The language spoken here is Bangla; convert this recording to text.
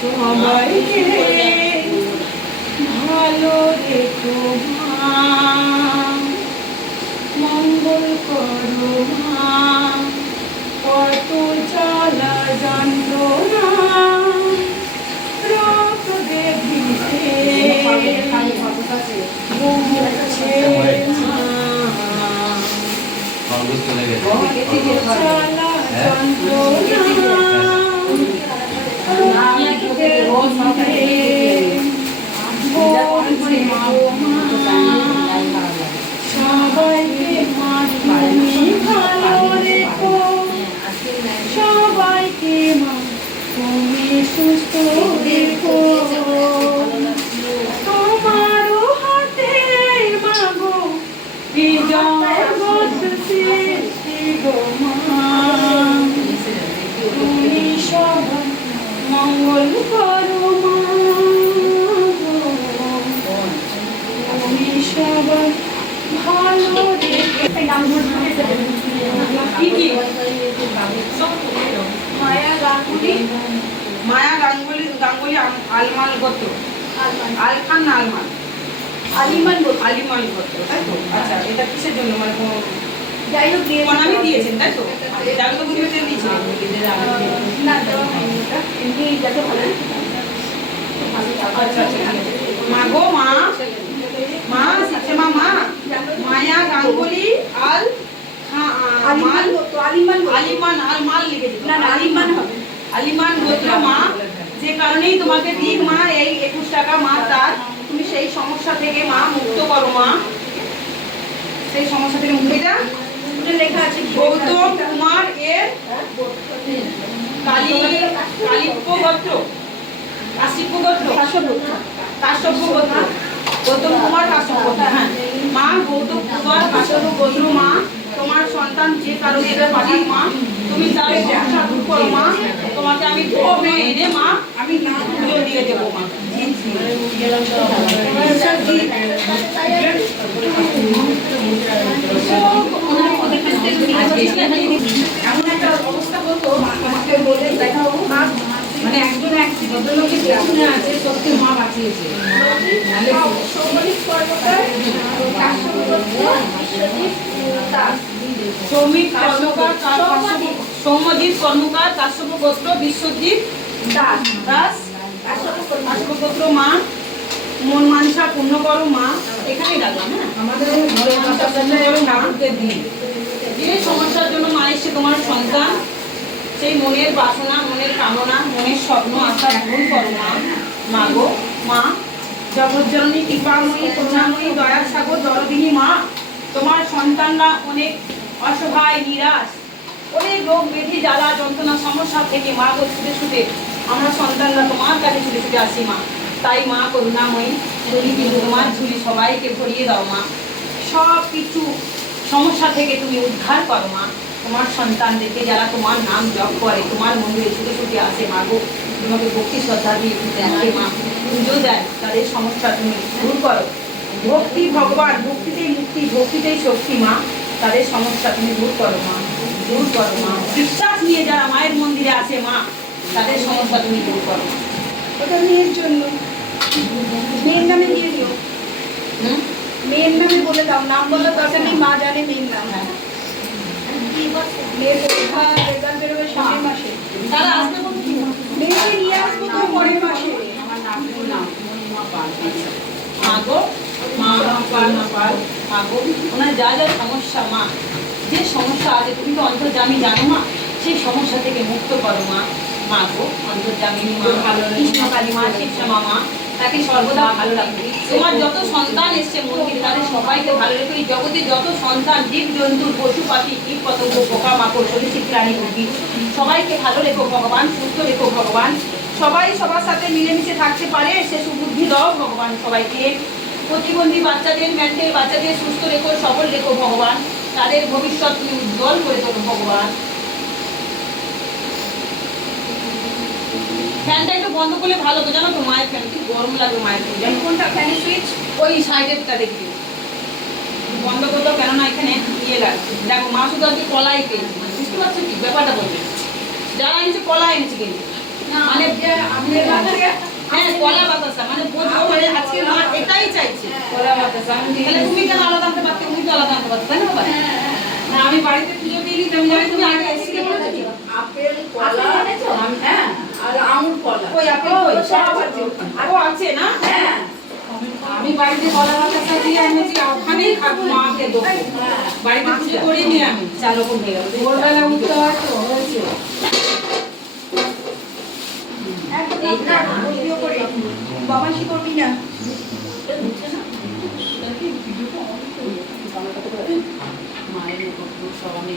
সবাইকে ভালো রেখো মঙ্গল করো মা কত চলা যন্ত্রণা তুমি মঙ্গল করো তুমি ভালো মায়া গাঙ্গুলি মায়া গাঙ্গুলি গাঙ্গুলি আলমাল গোত্র। আলখান না আলমাল? আলিমান বল আলিমাল গোত্র তাই তো? আচ্ছা এটা কিসের জন্য? মানে কোনো যাই হোক দিয়ে প্রণামী দিয়েছেন তাই তো? জাগ্রত বুদ্ধিবেচন দিয়েছিলেন না দেওয়া হয়নি। ওটা। এমনি যাতে ভালো আচ্ছা আচ্ছা মা গো মা। মা সীমা মা মায়া গাঙ্গুলি আল আলিমান মাল। আলিমান আলিমান আর মাল লিখেছি। না আলিমান হবে। আলিমান গোত্র মা। যে কারণেই তোমাকে দিক মা এই একুশ টাকা মা তার। তুমি সেই সমস্যা থেকে মা মুক্ত করো মা। সেই সমস্যা থেকে মুক্ত এটা ওটা লেখা আছে গৌতম কুমার এর কালী কালিপ্য গোত্র কাশিপ্য গোত্র কাশ্যপ গোত্র গৌতম কুমার কাশ্যপ হ্যাঁ। মা গৌতম কুমার কাশ্যপ মা। তোমার সন্তান যে কারণে এটা পাঠিয়ে মা। তুমি তার সমস্যা দূর করো মা। তোমাকে আমি ধর্মে এনে মা আমি না তুলে দিয়ে দেবো মা। এমন একটা অবস্থা হতো আমাকে বলে দেখাবো মা মানে একজন এক ভদ্রলোকের পেছনে আছে সত্যি মা বাঁচিয়েছে সৌগলিক কর্মকার। সৌমিক কর্মকার কাশ্যপ- কর্মকার কাশ্যপ গোত্র বিশ্বজিৎ দাস দাস কাশ্যপ গোত্র। মা মন মানসা পূর্ণ করো মা এখানেই রাখলাম হ্যাঁ আমাদের যে সমস্যার জন্য মা এসে তোমার সন্তান, সেই মনের বাসনা, মনের কামনা, মনের স্বপ্ন, আশা পূরণ করো মা। মা গো, মা, জগজ্জননী, কৃপাময়ী, করুণাময়ী দয়ার সাগর দরদিনী মা, তোমার সন্তানরা অনেক অসহায়, নিরাশ, অনেক রোগ ব্যাধি, জ্বালা, যন্ত্রণা, সমস্যা থেকে মা গো ছুটে ছুটে, আমরা সন্তানরা তোমার কাছে ছুটে ছুটে আসি মা। তাই মা, করুণাময়ী ঝুলি কিন্তু তোমার ঝুলি সবাইকে ভরিয়ে দাও মা। সব কিছু সমস্যা থেকে তুমি উদ্ধার করো মা। তোমার সন্তানদেরকে যারা তোমার নাম জপ করে তোমার মন্দিরে ছুটে ছুটে আসে মা গো। তোমাকে ভক্তি শ্রদ্ধা দিয়ে দেখে মা। পুজো দেয় তাদের সমস্যা তুমি দূর করো। ভক্তি ভগবান ভক্তিতেই মুক্তি ভক্তিতেই শক্তি মা। তাদের সমস্যা তুমি দূর করো মা। দূর করো মা। বিশ্বাস নিয়ে যারা মায়ের মন্দিরে আসে মা তাদের সমস্যা তুমি দূর করো। মা ওটা মেয়ের জন্য। মেয়ের নামে দিয়ে দিও। হুম? মেয়ের নামে বলে দাও নাম বলার দরকার নেই মা জানে মেয়ের নাম হ্যাঁ। মেয়ের পরীক্ষা রেজাল্ট বেরোবে সামনের মাসে। তারা আসতে বলছে কি? মেয়েকে নিয়ে আসব তো পরের মাসে। মাগো মা পাল না পাল মাগো ওনার যা যা সমস্যা মা। যে সমস্যা আছে তুমি তো অন্তর্জামি জানো মা? সেই সমস্যা থেকে মুক্ত করো মা। মা গো অন্তর্জামিনী মা। ভালো কৃষ্ণকালী মা শিবশ্যামা মা। তাকে সর্বদা ভালো রাখবে তোমার যত সন্তান এসছে মন্দিরে, তাদের সবাইকে ভালো রেখো। এই জগতে যত সন্তান জীব জন্তু পশু পাখি কীট পতঙ্গ পোকা, মাকড়, সরীসৃপ, প্রাণী, উদ্ভিদ, সবাইকে ভালো রেখো, ভগবান, সুস্থ রেখো, ভগবান। সবাই সবার সাথে মিলেমিশে থাকতে পারে, সে সুবুদ্ধি দাও ভগবান সবাইকে। প্রতিবন্ধী বাচ্চাদের মেন্টাল বাচ্চাদের সুস্থ রেখো, সবল রেখো ভগবান। তাদের ভবিষ্যৎ উজ্জ্বল করে তোলো ভগবান। ফ্যানটা একটু বন্ধ করলে ভালো তো জানো তো মায়ের ফ্যান কি গরম লাগে মায়ের ফ্যান। কোনটা? ফ্যানের সুইচ ওই সাইডেরটা দেখবি বন্ধ করতো কেননা এখানে ইয়ে লাগছে। দেখো মা শুধু আজকে কলাই পেয়েছে মানে বুঝতে পারছ কি? ব্যাপারটা বলবে যারা এনেছে কলা এনেছে কিন্তু। মানে হ্যাঁ কলা বাতাসা মানে বোঝো মানে আজকে মা এটাই চাইছে। কলা বাতাসা আমি তাহলে তুমি কেন আলাদা আনতে পারতে? তুমি তো আলাদা আনতে পারতে তাই না বাবা? না আমি বাড়িতে পুজো দিয়ে দিতাম জানি তুমি আগে এসে বলেছ আপেল কলা। হ্যাঁ। আর আঙুর কলা। ওই আপেল? সব আছে। ও আছে না? হ্যাঁ। আমি বাড়িতে কলা বাতাসা দিয়ে এনেছি ওখানেই খাব মাকে দেবো। বাড়িতে পুজো করিনি আমি। চার রকম হয়ে গেল। ভোরবেলা উঠতে হয় তো হয়েছে। বাবাসি করবি না? মায়ের সব আমি